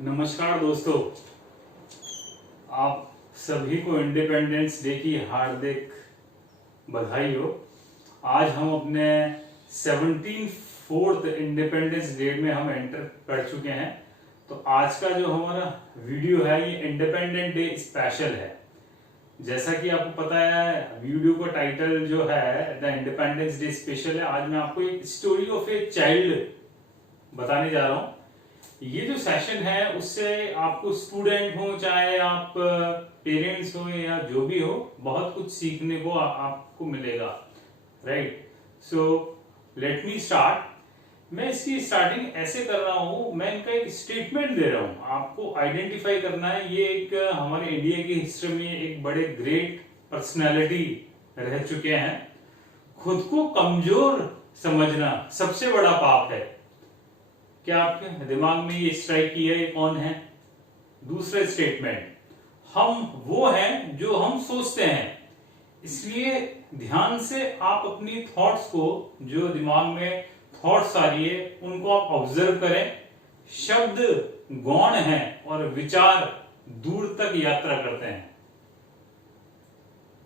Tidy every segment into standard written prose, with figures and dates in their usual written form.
नमस्कार दोस्तों, आप सभी को इंडिपेंडेंस डे की हार्दिक बधाई हो। आज हम अपने 17th इंडिपेंडेंस डे में हम एंटर कर चुके हैं। तो आज का जो हमारा वीडियो है ये इंडिपेंडेंस डे स्पेशल है। जैसा कि आपको पता है, वीडियो का टाइटल जो है द इंडिपेंडेंस डे स्पेशल है। आज मैं आपको एक स्टोरी ऑफ ए चाइल्ड बताने जा रहा हूँ। ये जो सेशन है उससे आपको स्टूडेंट हो चाहे आप पेरेंट्स हो या जो भी हो, बहुत कुछ सीखने को आपको मिलेगा। Right, so let me start. मैं इसकी स्टार्टिंग ऐसे कर रहा हूं, मैं इनका एक स्टेटमेंट दे रहा हूं, आपको आइडेंटिफाई करना है। ये एक हमारे इंडिया की हिस्ट्री में एक बड़े ग्रेट पर्सनैलिटी रह चुके हैं। खुद को कमजोर समझना सबसे बड़ा पाप है। क्या आपके दिमाग में ये स्ट्राइक किया है? कौन है? दूसरा स्टेटमेंट, हम वो हैं जो हम सोचते हैं। इसलिए ध्यान से आप अपनी थॉट्स को, जो दिमाग में थॉट्स आ रही है, उनको आप ऑब्जर्व करें। शब्द गौण हैं और विचार दूर तक यात्रा करते हैं।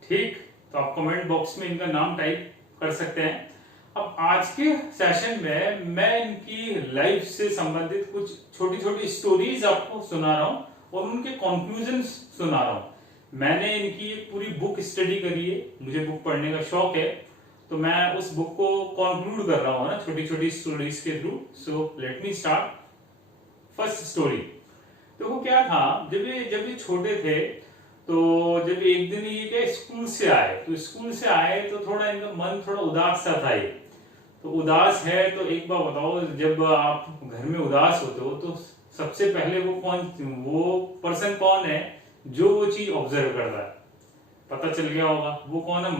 ठीक, तो आप कमेंट बॉक्स में इनका नाम टाइप कर सकते हैं। अब आज के सेशन में मैं इनकी लाइफ से संबंधित कुछ छोटी छोटी स्टोरीज आपको सुना रहा हूं और उनके कंक्लूजन सुना रहा हूं। मैंने इनकी पूरी बुक स्टडी करी है, मुझे बुक पढ़ने का शौक है, तो मैं उस बुक को कंक्लूड कर रहा हूं ना छोटी छोटी स्टोरीज के through. So let me start. First story देखो क्या था। जब ये छोटे थे, तो जब एक दिन ये क्या स्कूल से आए, तो थोड़ा इनका मन थोड़ा उदास सा था। ये तो उदास है, तो एक बार बताओ, जब आप घर में उदास होते हो तो सबसे पहले वो पर्सन कौन है जो वो चीज ऑब्जर्व कर रहा है? पता चल गया होगा, वो कौन है?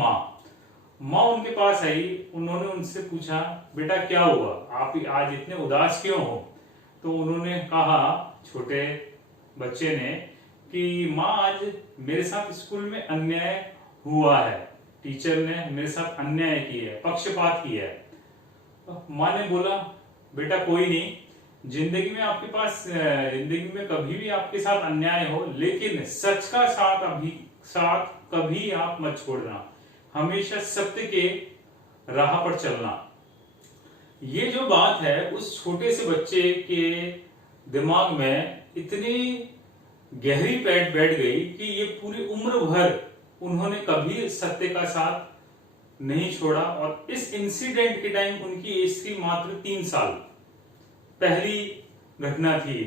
माँ उनके पास आई। उन्होंने उनसे पूछा, बेटा क्या हुआ, आप आज इतने उदास क्यों हो? तो उन्होंने कहा, छोटे बच्चे ने, कि माँ आज मेरे साथ स्कूल में अन्याय हुआ है, टीचर ने मेरे साथ अन्याय किया है, पक्षपात किया है। माँ ने बोला, बेटा कोई नहीं, जिंदगी में कभी भी आपके साथ अन्याय हो, लेकिन सच का साथ कभी आप मत छोड़ना, हमेशा सत्य के राह पर चलना। ये जो बात है उस छोटे से बच्चे के दिमाग में इतनी गहरी बैठ गई कि ये पूरी उम्र भर उन्होंने कभी सत्य का साथ नहीं छोड़ा। और इस इंसिडेंट के टाइम उनकी एज थी मात्र 3 साल। पहली घटना थी।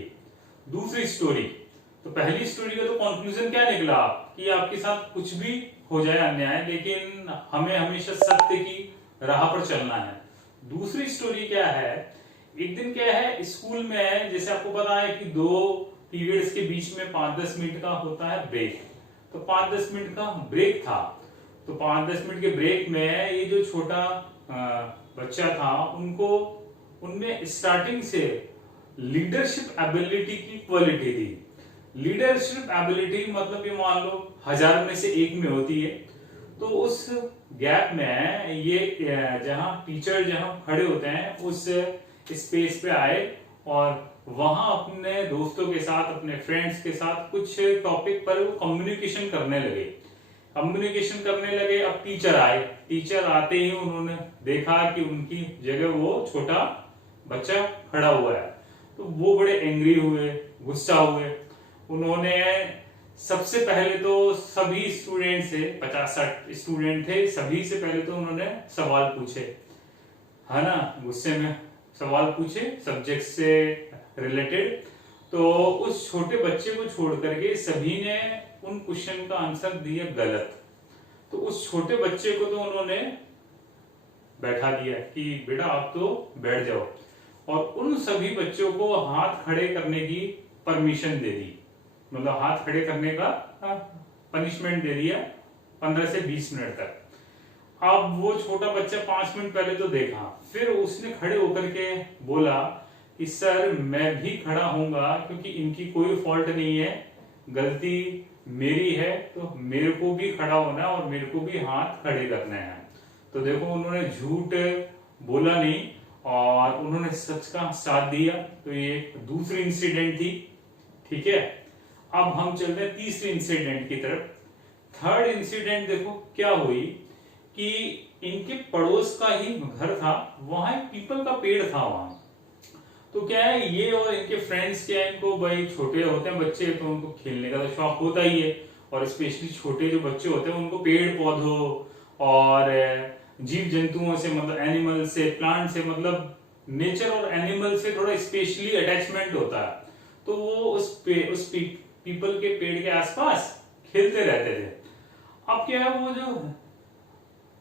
दूसरी स्टोरी, तो पहली स्टोरी का तो कंक्लूजन क्या निकला कि आपके साथ कुछ भी हो जाए अन्याय, लेकिन हमें हमेशा सत्य की राह पर चलना है। दूसरी स्टोरी क्या है, एक दिन क्या है, स्कूल में जैसे आपको पता है कि 2 पीरियड्स के बीच में 5-10 मिनट का होता है ब्रेक। तो 5-10 मिनट का ब्रेक था। तो 5-10 मिनट के ब्रेक में ये जो छोटा बच्चा था, उनमें स्टार्टिंग से लीडरशिप एबिलिटी की क्वालिटी थी। लीडरशिप एबिलिटी मतलब ये मान लो 1000 में से 1 में होती है। तो उस गैप में ये जहां खड़े होते हैं उस स्पेस पे आए और वहां अपने दोस्तों के साथ, अपने फ्रेंड्स के साथ कुछ टॉपिक पर वो कम्युनिकेशन करने लगे। अब टीचर आए। टीचर आते ही उन्होंने देखा कि उनकी जगह वो छोटा बच्चा खड़ा हुआ है। तो वो बड़े एंग्री हुए, गुस्सा हुए। उन्होंने सबसे पहले तो सभी स्टूडेंट से, 50-60 स्टूडेंट थे, सभी से पहले तो उन्होंने सवाल पूछे, है ना, गुस्से में सवाल पूछे सब्जेक्ट से रिलेटेड। तो उस छोटे बच्चे को छोड़ करके सभी ने उन क्वेश्चन का आंसर दिया गलत। तो उस छोटे बच्चे को तो उन्होंने बैठा दिया कि बेटा आप तो बैठ जाओ, और उन सभी बच्चों को हाथ खड़े करने की परमिशन दे दी, मतलब हाथ खड़े करने का पनिशमेंट दे दिया 15 से 20 मिनट तक। अब वो छोटा बच्चा 5 मिनट पहले तो देखा, फिर उसने खड़े होकर के बोला कि सर मैं भी खड़ा होऊंगा, क्योंकि इनकी कोई फॉल्ट नहीं है, गलती मेरी है, तो मेरे को भी खड़ा होना है और मेरे को भी हाथ खड़े करने हैं। तो देखो उन्होंने झूठ बोला नहीं और उन्होंने सच का साथ दिया। तो ये दूसरी इंसिडेंट थी। ठीक है, अब हम चलते हैं तीसरे इंसिडेंट की तरफ। थर्ड इंसिडेंट देखो क्या हुई कि इनके पड़ोस का ही घर था, वहां एक पीपल का पेड़ था वहां। तो क्या है, ये और इनके फ्रेंड्स क्या है, इनको भाई छोटे होते हैं बच्चे तो उनको खेलने का तो शौक होता ही है, और स्पेशली छोटे जो बच्चे होते हैं उनको पेड़ पौधों और जीव जंतुओं से, मतलब एनिमल से, प्लांट से, मतलब नेचर और एनिमल से थोड़ा स्पेशली अटैचमेंट होता है। तो वो उस पीपल के पेड़ के आसपास खेलते रहते थे। अब क्या है, वो जो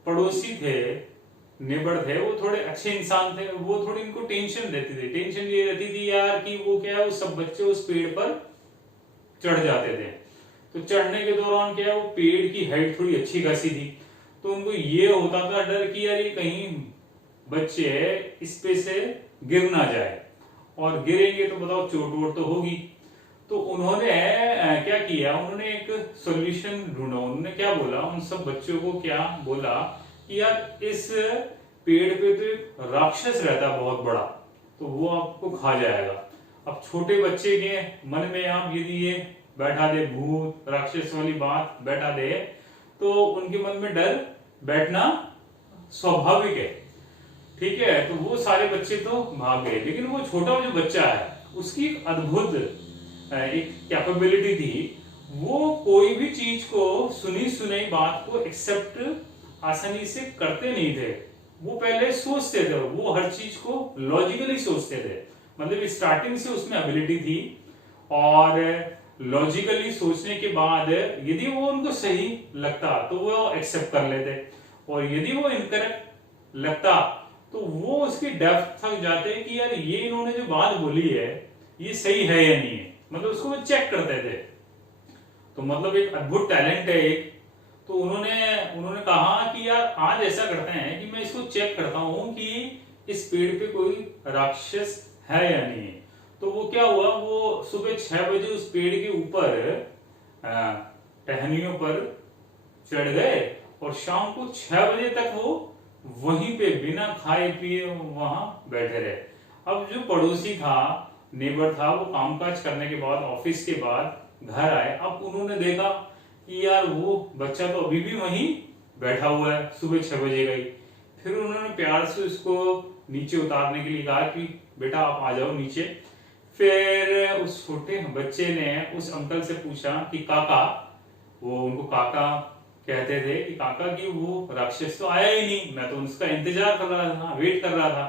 पड़ोसी थे, नेबर थे, वो थोड़े अच्छे इंसान थे। वो थोड़ी इनको टेंशन रहती थी। टेंशन ये रहती थी यार कि वो क्या है, वो सब बच्चे उस पेड़ पर चढ़ जाते थे। तो चढ़ने के दौरान क्या है, वो पेड़ की हाइट थोड़ी अच्छी खासी थी, तो उनको ये होता था डर कि यार ये कहीं बच्चे इस पे से गिर ना जाए, और गिरेंगे तो बताओ चोट वोट तो होगी। तो उन्होंने क्या किया, उन्होंने एक सॉल्यूशन ढूंढा। उन्होंने क्या बोला, उन सब बच्चों को क्या बोला कि यार इस पेड़ पे तो एक राक्षस रहता है बहुत बड़ा, तो वो आपको खा जाएगा। अब छोटे बच्चे के मन में आप यदि ये बैठा दे, भूत राक्षस वाली बात बैठा दे, तो उनके मन में डर बैठना स्वाभाविक है। ठीक है, तो वो सारे बच्चे तो भाग गए, लेकिन वो छोटा जो बच्चा है उसकी अद्भुत एक कैपेबिलिटी थी। वो कोई भी चीज को, सुनी सुनाई बात को एक्सेप्ट आसानी से करते नहीं थे। वो पहले सोचते थे, वो हर चीज को लॉजिकली सोचते थे। मतलब स्टार्टिंग से उसमें एबिलिटी थी, और लॉजिकली सोचने के बाद यदि वो उनको सही लगता तो वो एक्सेप्ट कर लेते, और यदि वो इनकरेक्ट लगता तो वो उसकी डेप्थ तक जाते कि यार ये इन्होंने जो बात बोली है ये सही है या नहीं है। मतलब उसको वो चेक करते थे। तो मतलब एक अद्भुत टैलेंट है एक। तो उन्होंने कहा कि यार आज ऐसा करते हैं कि मैं इसको चेक करता हूं कि इस पेड़ पे कोई राक्षस है या नहीं है। तो वो क्या हुआ, वो सुबह 6 बजे उस पेड़ के ऊपर टहनियों पर चढ़ गए, और शाम को 6 बजे तक वो वहीं पे बिना खाए पिए वहां बैठे रहे। अब जो पड़ोसी था, नेबर था, वो कामकाज करने के बाद, ऑफिस के बाद घर आए। अब उन्होंने देखा कि यार वो बच्चा तो अभी भी वहीं बैठा हुआ है, सुबह 6 बजे गई। फिर उन्होंने प्यार से उसको नीचे उतारने के लिए कहा कि बेटा आप आ जाओ नीचे। फिर उस छोटे बच्चे ने उस अंकल से पूछा कि काका, वो उनको काका कहते थे, कि काका की वो राक्षस तो आया ही नहीं, मैं तो उसका इंतजार कर रहा था, वेट कर रहा था।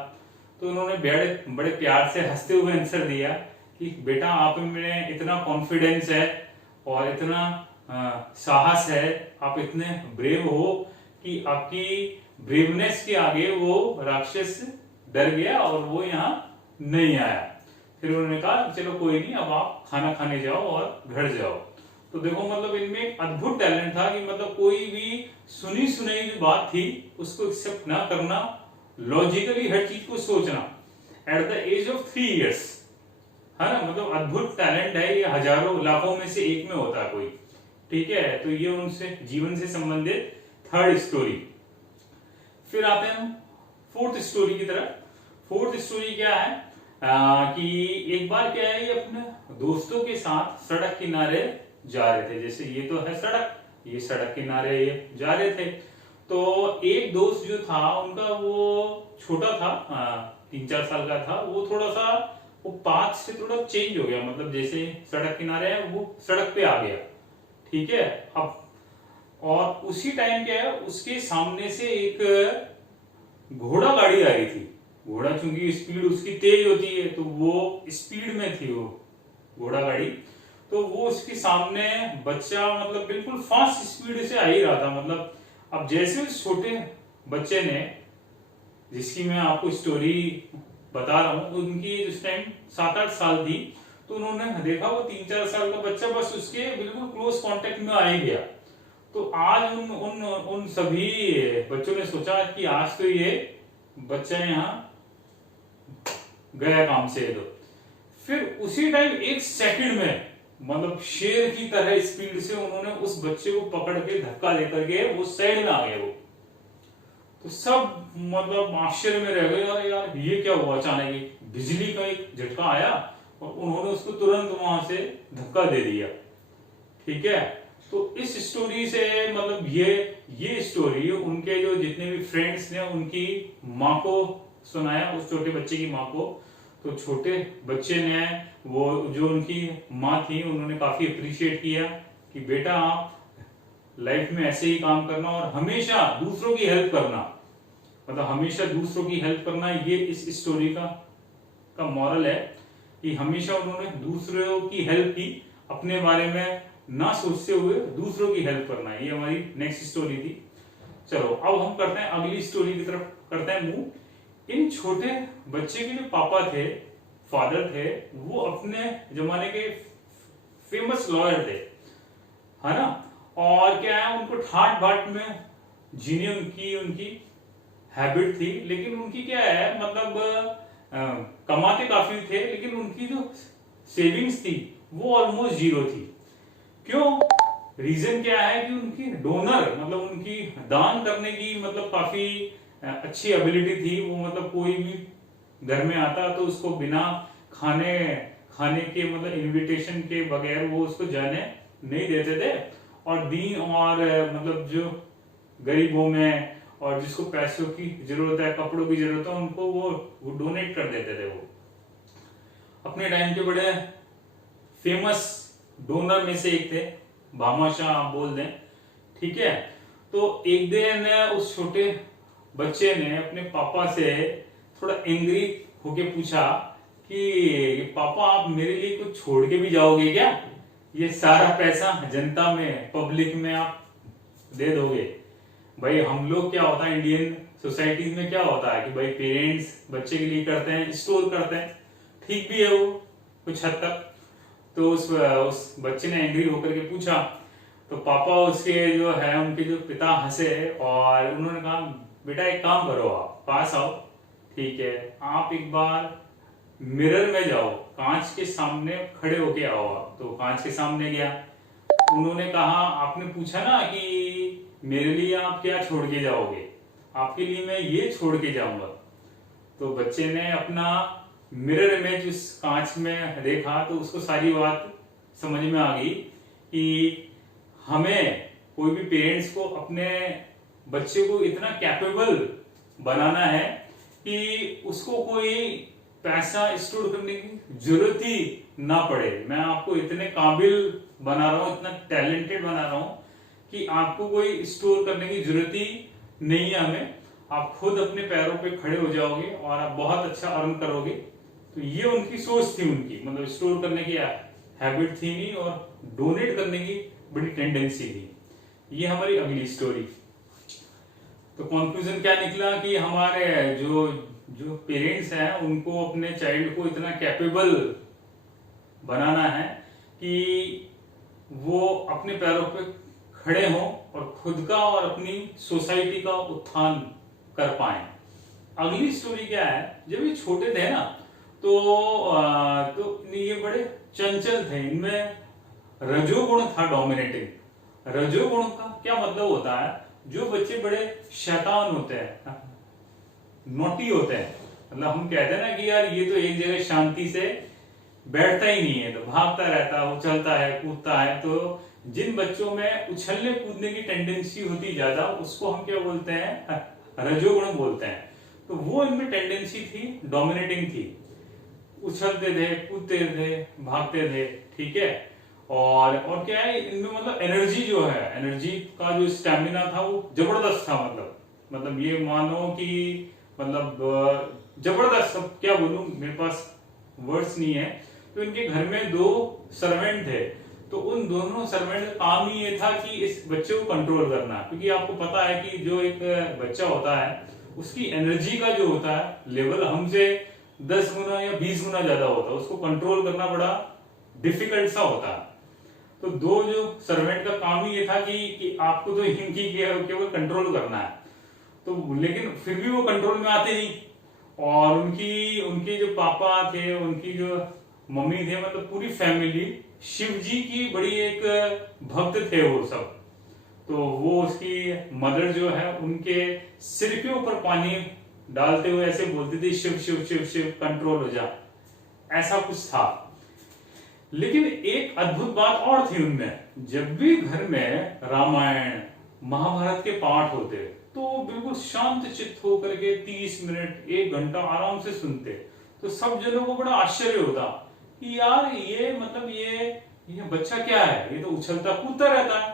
तो उन्होंने बड़े प्यार से हंसते हुए आंसर दिया कि बेटा आप में इतना कॉन्फिडेंस है और इतना साहस है, आप इतने ब्रेव हो कि आपकी ब्रेवनेस के आगे वो राक्षस डर गया और वो यहाँ नहीं आया। फिर उन्होंने कहा चलो कोई नहीं, अब आप खाना खाने जाओ और घर जाओ। तो देखो मतलब इनमें एक अद्भुत टैलेंट था कि मतलब कोई भी सुनी सुनाई जो बात थी उसको एक्सेप्ट ना करना, लॉजिकली हर चीज को सोचना at the age of 3 years, है ना। मतलब अद्भुत टैलेंट है ये, हजारों लाखों में से एक में होता है कोई। ठीक है, तो ये उनसे जीवन से संबंधित थर्ड स्टोरी। फिर आते हैं हम फोर्थ स्टोरी की तरफ। फोर्थ स्टोरी क्या है कि एक बार क्या है, ये अपने दोस्तों के साथ सड़क किनारे जा रहे थे। जैसे ये तो है सड़क, ये सड़क किनारे ये जा रहे थे। तो एक दोस्त जो था उनका, वो छोटा था, 3-4 साल का था। वो थोड़ा सा वो पाथ से थोड़ा चेंज हो गया, मतलब जैसे सड़क किनारे है वो सड़क पे आ गया। ठीक है, अब और उसी टाइम क्या है, उसके सामने से एक घोड़ा गाड़ी आ रही थी। घोड़ा चूंकि स्पीड उसकी तेज होती है, तो वो स्पीड में थी वो घोड़ा गाड़ी। तो वो उसके सामने बच्चा मतलब बिल्कुल फास्ट स्पीड से आ ही रहा था। मतलब अब जैसे उस छोटे बच्चे ने, जिसकी मैं आपको स्टोरी बता रहा हूं, उनकी उस टाइम 7-8 साल थी। तो उन्होंने देखा वो 3-4 साल का बच्चा बस उसके बिल्कुल क्लोज कांटेक्ट में आ ही गया। तो आज उन सभी बच्चों ने सोचा कि आज तो ये बच्चा यहाँ गया काम से। तो फिर उसी टाइम 1 सेकंड में मतलब शेर की तरह स्पीड से उन्होंने उस बच्चे को पकड़ के धक्का देकर के वो साइड में आ गए। वो तो सब मतलब आश्चर्य में रह गए, और यार ये क्या हुआ, अचानक बिजली का एक झटका आया और उन्होंने उसको तुरंत वहां से धक्का दे दिया। ठीक है, तो इस स्टोरी से मतलब ये स्टोरी उनके जो जितने भी फ्रेंड्स ने उनकी माँ को सुनाया, उस छोटे बच्चे की माँ को। तो छोटे बच्चे ने, वो जो उनकी माँ थी, उन्होंने काफी अप्रिशिएट किया कि बेटा आप लाइफ में ऐसे ही काम करना और हमेशा दूसरों की हेल्प करना, मतलब हमेशा दूसरों की हेल्प करना। ये इस स्टोरी का मॉरल है कि हमेशा उन्होंने दूसरों की हेल्प की, अपने बारे में ना सोचते हुए दूसरों की हेल्प करना। ये हमारी नेक्स्ट स्टोरी थी। चलो अब हम करते हैं अगली स्टोरी की तरफ, करते हैं मूव। इन छोटे बच्चे के जो पापा थे, फादर थे, वो अपने जमाने के फेमस लॉयर थे, है ना। और क्या है, उनको ठाट बाट में जीने उनकी हैबिट थी। लेकिन उनकी क्या है, मतलब कमाते काफी थे, लेकिन उनकी जो सेविंग्स थी वो ऑलमोस्ट जीरो थी। क्यों? रीजन क्या है कि उनकी डोनर, मतलब उनकी दान करने की मतलब काफी अच्छी एबिलिटी थी। वो मतलब कोई भी घर में आता तो उसको बिना खाने के, मतलब इनविटेशन के बगैर वो उसको जाने नहीं देते थे। और दीन और मतलब जो गरीबों में और जिसको पैसों की जरूरत है, कपड़ों की जरूरत है, उनको वो डोनेट कर देते थे। वो अपने टाइम के बड़े फेमस डोनर में से एक थे, भामाशाह आप बोल दें। ठीक है, तो एक दिन उस छोटे बच्चे ने अपने पापा से थोड़ा एंग्री होके पूछा कि पापा आप मेरे लिए कुछ छोड़ के भी जाओगे क्या? ये सारा पैसा जनता में, पब्लिक में आप दे दोगे? भाई हम लोग क्या होता है, इंडियन सोसाइटी में क्या होता है कि भाई पेरेंट्स बच्चे के लिए करते हैं, स्टोर करते हैं। ठीक भी है वो कुछ हद तक। तो उस बच्चे ने एंग्री होकर के पूछा, तो पापा उसके जो है, उनके जो पिता हंसे और उन्होंने कहा बेटा एक काम करो, आप पास आओ, ठीक है, आप एक बार मिरर में जाओ, कांच के सामने खड़े होके आओ आप। तो कांच के सामने गया। उन्होंने कहा आपने पूछा ना कि मेरे लिए आप क्या छोड़ के जाओगे, आपके लिए मैं ये छोड़ के जाऊंगा। तो बच्चे ने अपना मिरर इमेज उस कांच में देखा, तो उसको सारी बात समझ में आ गई कि हमें कोई भी पेरेंट्स को अपने बच्चे को इतना कैपेबल बनाना है कि उसको कोई पैसा स्टोर करने की जरूरत ही ना पड़े। मैं आपको इतने काबिल बना रहा हूं, इतना टैलेंटेड बना रहा हूं कि आपको कोई स्टोर करने की जरूरत ही नहीं है हमें। आप खुद अपने पैरों पे खड़े हो जाओगे और आप बहुत अच्छा अर्न करोगे। तो ये उनकी सोच थी, उनकी मतलब स्टोर करने की हैबिट थी नहीं, और डोनेट करने की बड़ी टेंडेंसी थी। ये हमारी अगली स्टोरी। तो कंक्लूजन क्या निकला कि हमारे जो पेरेंट्स हैं उनको अपने चाइल्ड को इतना कैपेबल बनाना है कि वो अपने पैरों पे खड़े हों और खुद का और अपनी सोसाइटी का उत्थान कर पाए। अगली स्टोरी क्या है, जब ये छोटे थे ना तो ये बड़े चंचल थे, इनमें रजोगुण था डोमिनेटिंग। रजोगुण का क्या मतलब होता है, जो बच्चे बड़े शैतान होते हैं, नोटी होते हैं, मतलब हम कहते हैं ना कि यार ये तो एक जगह शांति से बैठता ही नहीं है, तो भागता रहता है, उछलता है, कूदता है। तो जिन बच्चों में उछलने कूदने की टेंडेंसी होती ज्यादा, उसको हम क्या बोलते हैं, रजोगुण बोलते हैं। तो वो इनमें टेंडेंसी थी, डोमिनेटिंग थी, उछलते थे, कूदते थे, भागते थे। ठीक है, और क्या है इनमें, मतलब एनर्जी जो है, एनर्जी का जो स्टैमिना था वो जबरदस्त था। मतलब ये मानो कि मतलब जबरदस्त, अब क्या बोलूं, मेरे पास वर्ड्स नहीं है। तो इनके घर में 2 सर्वेंट थे, तो उन दोनों सर्वेंट का काम ही ये था कि इस बच्चे को कंट्रोल करना। क्योंकि आपको पता है कि जो एक बच्चा होता है उसकी एनर्जी का जो होता है लेवल हमसे 10 गुना या 20 गुना ज्यादा होता है, उसको कंट्रोल करना बड़ा डिफिकल्ट सा होता है। तो 2 जो सर्वेंट का काम ही ये था कि आपको तो इनकी केवल कंट्रोल करना है। तो लेकिन फिर भी वो कंट्रोल में आते नहीं, और उनके जो पापा थे, उनकी जो मम्मी थे, मतलब पूरी फैमिली शिव जी की बड़ी एक भक्त थे वो सब। तो वो उसकी मदर जो है उनके सिर के ऊपर पानी डालते हुए ऐसे बोलती थी, शिव शिव शिव शिव कंट्रोल हो जा, ऐसा कुछ था। लेकिन एक अद्भुत बात और थी उनमें, जब भी घर में रामायण महाभारत के पाठ होते तो बिल्कुल शांत चित्त होकर के 30 मिनट 1 घंटा आराम से सुनते। तो सब जनों को बड़ा आश्चर्य होता कि यार ये मतलब ये बच्चा क्या है, ये तो उछलता कूदता रहता है,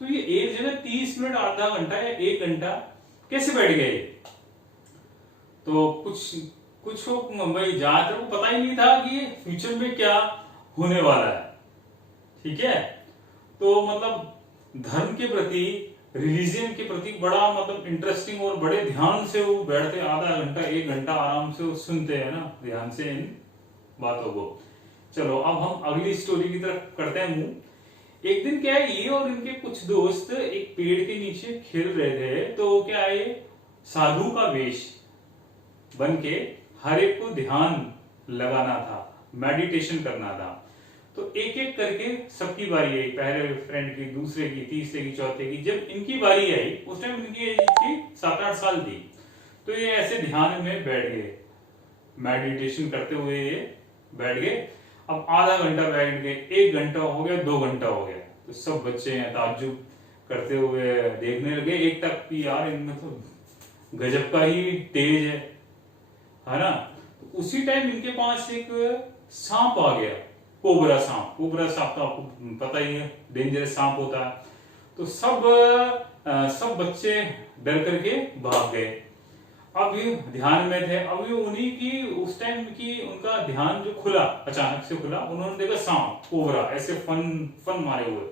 तो ये एक जगह 30 मिनट आधा घंटा या 1 घंटा कैसे बैठ गए। तो कुछ भाई ज्यादातर को पता ही नहीं था कि ये फ्यूचर में क्या होने वाला है। ठीक है, तो मतलब धर्म के प्रति, रिलीजन के प्रति बड़ा मतलब इंटरेस्टिंग और बड़े ध्यान से वो बैठते, आधा घंटा 1 घंटा आराम से वो सुनते हैं ना, ध्यान से इन बातों को। चलो अब हम अगली स्टोरी की तरफ करते हैं मूव। एक दिन क्या है, ये और इनके कुछ दोस्त एक पेड़ के नीचे खेल रहे थे। तो क्या है, साधु का वेश बन के हर एक को ध्यान लगाना था, मेडिटेशन करना था। तो एक एक करके सबकी बारी आई, पहले फ्रेंड की, दूसरे की, तीसरे की, चौथे की। जब इनकी बारी आई उस टाइम इनकी एज थी 7-8 साल थी। तो ये ऐसे ध्यान में बैठ गए, मेडिटेशन करते हुए ये बैठ गए। अब आधा घंटा बैठ गए, 1 घंटा हो गया, 2 घंटा हो गया। तो सब बच्चे हैं ताज्जुब करते हुए देखने लगे एक तक कि यार इनमें तो गजब का ही तेज है ना। तो उसी टाइम इनके पास एक सांप आ गया, कोबरा सांप। कोबरा सांप तो आपको पता ही है, डेंजरस सांप होता है। तो सब बच्चे डर करके भाग गए। अब ये ध्यान में थे, अभी उन्हीं की उस टाइम की उनका ध्यान जो खुला, अचानक से खुला, उन्होंने देखा सांप, कोबरा ऐसे फन मारे हुए।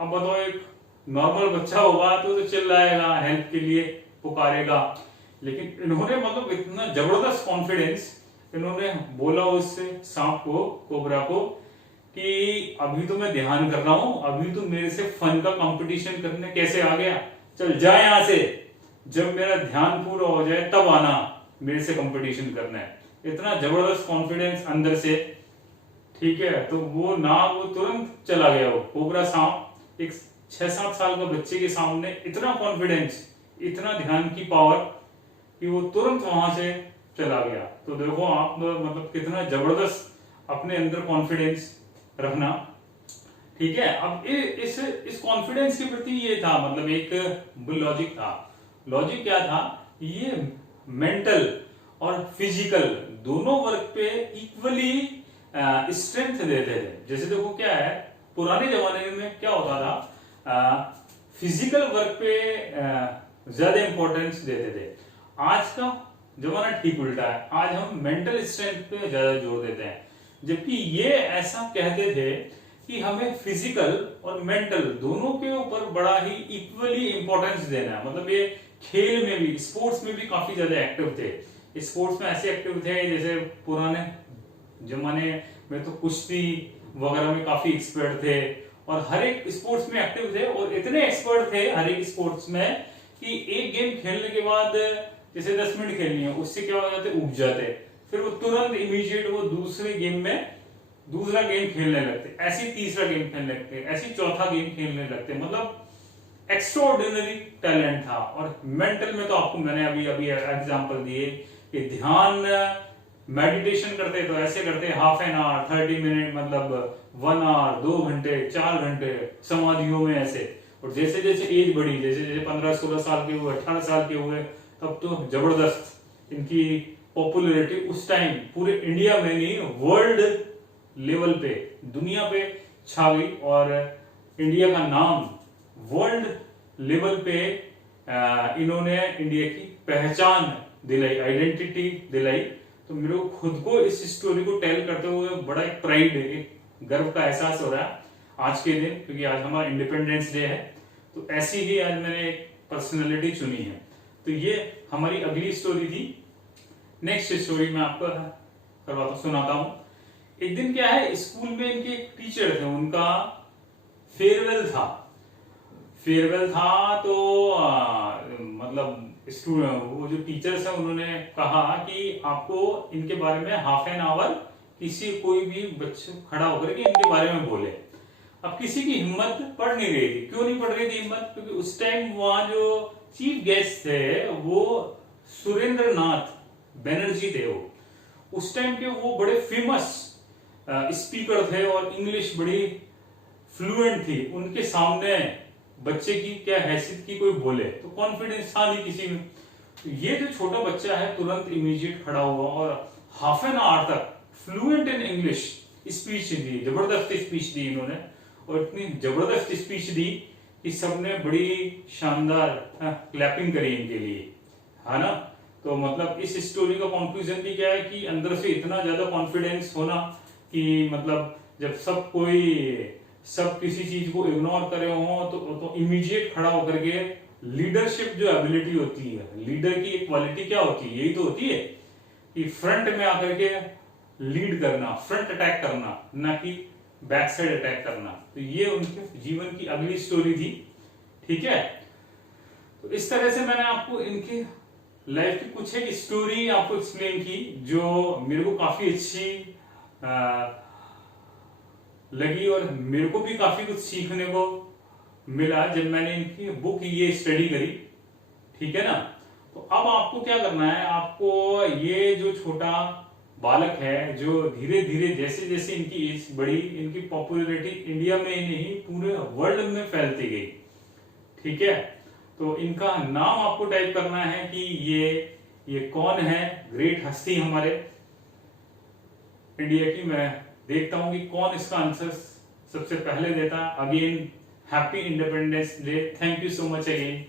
अब बताओ, एक नॉर्मल बच्चा होगा तो चिल्लाएगा, हेल्प के लिए पुकारेगा, लेकिन इन्होंने मतलब इतना जबरदस्त कॉन्फिडेंस, इन्होंने बोला उस सांप को, कोबरा को, कि अभी तो मैं ध्यान कर रहा हूं, अभी तो मेरे से फन का कंपटीशन करने कैसे आ गया, चल जा यहां से, जब मेरा ध्यान पूरा हो जाए तब आना मेरे से कंपटीशन करना है। इतना जबरदस्त कॉन्फिडेंस अंदर से। ठीक है, तो वो तुरंत चला गया। वो कोबरा सांप एक 6-7 साल का बच्चे के सामने इतना कॉन्फिडेंस, इतना ध्यान की पावर कि वो तुरंत वहां से चला गया। तो देखो आप मतलब कितना जबरदस्त अपने अंदर कॉन्फिडेंस रखना। ठीक है, अब इस कॉन्फिडेंस के प्रति ये था, मतलब एक लॉजिक था। लॉजिक क्या था, ये मेंटल और फिजिकल दोनों वर्क पे इक्वली स्ट्रेंथ देते थे। जैसे देखो क्या है, पुराने जमाने में क्या होता था, फिजिकल वर्क पे ज्यादा इंपॉर्टेंस देते थे। आज का जमाना ठीक उल्टा है, आज हम मेंटल स्ट्रेंथ पे ज्यादा जोर देते हैं। जबकि ये ऐसा कहते थे कि हमें फिजिकल और मेंटल दोनों के ऊपर बड़ा ही इक्वली इंपॉर्टेंस देना है। मतलब ये खेल में भी, स्पोर्ट्स में भी काफी ज्यादा एक्टिव थे। स्पोर्ट्स में ऐसे एक्टिव थे, जैसे पुराने जमाने में तो कुश्ती वगैरह में काफी एक्सपर्ट थे, और हर एक स्पोर्ट्स में एक्टिव थे, और इतने एक्सपर्ट थे हर एक स्पोर्ट्स में कि एक गेम खेलने के बाद जैसे 10 मिनट खेलनी है, उससे क्या हो जाते, उब जाते, फिर वो तुरंत इमीडिएट वो दूसरे गेम में दूसरा गेम खेलने लगते, ऐसी तीसरा गेम खेलने लगते, ऐसी चौथा गेम खेलने लगते। मतलब एक्स्ट्राऑर्डिनरी टैलेंट था। और मेंटल में तो आपको मैंने अभी एग्जांपल दिए कि ध्यान मेडिटेशन करते तो ऐसे करते, हाफ एन आवर, 30 मिनट, मतलब 1 आवर, 2 घंटे, 4 घंटे समाधियों में ऐसे। और जैसे जैसे एज बढ़ी, जैसे जैसे 15-16 साल के हुए, 18 साल के हुए, तब तो जबरदस्त इनकी पॉपुलैरिटी उस टाइम पूरे इंडिया में नहीं, वर्ल्ड लेवल पे, दुनिया पे छा गई। और इंडिया का नाम वर्ल्ड लेवल पे इन्होंने इंडिया की पहचान दिलाई, आइडेंटिटी दिलाई। तो मेरे को खुद को इस स्टोरी को टेल करते हुए बड़ा एक प्राइड, एक गर्व का एहसास हो रहा है आज के दिन, क्योंकि आज हमारा इंडिपेंडेंस डे है। तो ऐसी ही आज मैंने एक पर्सनैलिटी चुनी है। तो ये हमारी अगली स्टोरी थी। नेक्स्ट स्टोरी मैं आपको सुनाता हूं। एक दिन क्या है, स्कूल में इनके एक टीचर थे, उनका फेयरवेल था। तो मतलब वो जो टीचर्स है उन्होंने कहा कि आपको इनके बारे में हाफ एन आवर कोई भी बच्चे खड़ा होकर के इनके बारे में बोले। अब किसी की हिम्मत पड़ नहीं रही थी। क्यों नहीं पड़ रही थी हिम्मत? क्योंकि उस टाइम वहां जो चीफ गेस्ट थे वो सुरेंद्र नाथ बनर्जी थे। वो उस टाइम के वो बड़े फेमस स्पीकर थे और इंग्लिश बड़ी फ्लुएंट थी, उनके सामने बच्चे की क्या हैसियत की कोई बोले, तो कॉन्फिडेंस था नहीं किसी में। तो ये जो छोटा बच्चा है तुरंत इमीडिएट खड़ा हुआ और हाफ एन आवर तक फ्लुएंट इन इंग्लिश स्पीच दी, जबरदस्त स्पीच दी इन्होंने, और इतनी जबरदस्त स्पीच दी कि सबने बड़ी शानदार क्लैपिंग करी इनके लिए, है ना। तो मतलब इस स्टोरी का कंक्लूजन भी क्या है कि अंदर से इतना ज्यादा कॉन्फिडेंस होना कि मतलब जब सब किसी चीज को इग्नोर करे हो तो इमीडिएट खड़ा होकर के लीडरशिप जो एबिलिटी होती है, लीडर की एक क्वालिटी क्या होती है, यही तो होती है कि फ्रंट में आकर के लीड करना, फ्रंट अटैक करना, ना कि बैक साइड अटैक करना। तो ये उनके जीवन की अगली स्टोरी थी, ठीक है। तो इस तरह से मैंने आपको इनकी लाइफ की कुछ एक स्टोरी आपको एक्सप्लेन की जो मेरे को काफी अच्छी लगी और मेरे को भी काफी कुछ सीखने को मिला जब मैंने इनकी बुक ये स्टडी करी, ठीक है ना। तो अब आपको क्या करना है, आपको ये जो छोटा बालक है जो धीरे धीरे जैसे जैसे इनकी एज बढ़ी, इनकी पॉपुलैरिटी इंडिया में ही नहीं पूरे वर्ल्ड में फैलती गई, ठीक है। तो इनका नाम आपको टाइप करना है कि ये कौन है, ग्रेट हस्ती हमारे इंडिया की। मैं देखता हूं कि कौन इसका आंसर सबसे पहले देता। Again happy independence day, thank you so much again.